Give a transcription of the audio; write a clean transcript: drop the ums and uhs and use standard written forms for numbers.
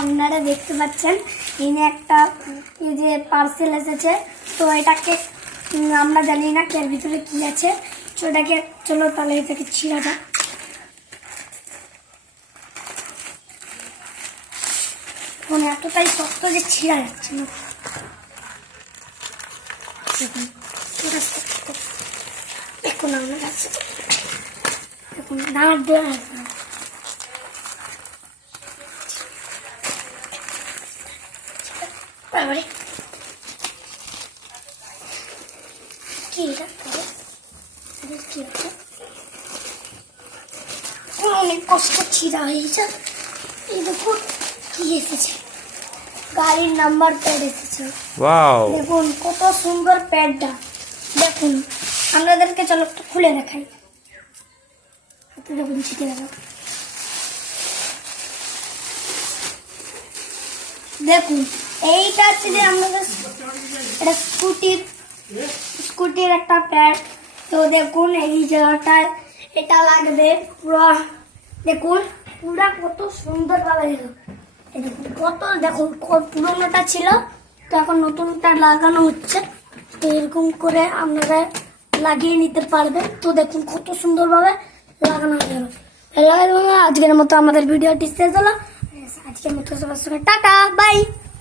আপনারা দেখতে পাচ্ছেন এনে একটা এই যে পার্সেল এসেছে, তো এটাকে আমরা জানি না এর ভিতরে কি আছে। তো এটাকে চলো তাহলে এটাকে ছিঁড়া যাক। মানে এতটাই শক্ত যে ছিঁড়া যাচ্ছে না। দেখুন আমরা যাচ্ছে, দেখুন দাঁড় দেওয়া আছে। তারপরে কি অনেক কষ্ট ছিঁড়া হয়েছে। এই দেখুন কি এসেছে, গাড়ির নাম্বার প্যাড এসেছে। দেখুন কত সুন্দর প্যাডটা। দেখুন আপনাদেরকে চলো একটু খুলে দেখাই। দেখুন ছিটে গেল। দেখুন এইটা হচ্ছে যে আমাদের এটা স্কুটির একটা প্যাড। তো দেখুন এই জায়গাটায় এটা লাগবে পুরো। দেখুন পুরা কত সুন্দর ভাবে দেখুন কত, দেখুন পুরোনোটা ছিল তো এখন নতুনটা লাগানো হচ্ছে। তো এরকম করে আপনারা লাগিয়ে নিতে পারবেন। তো দেখুন কত সুন্দর ভাবে লাগানো হয়ে গেল। আজকের মতো আমাদের ভিডিওটি শেষ হলো। আজকের মতো সবার সঙ্গে টাটা বাই।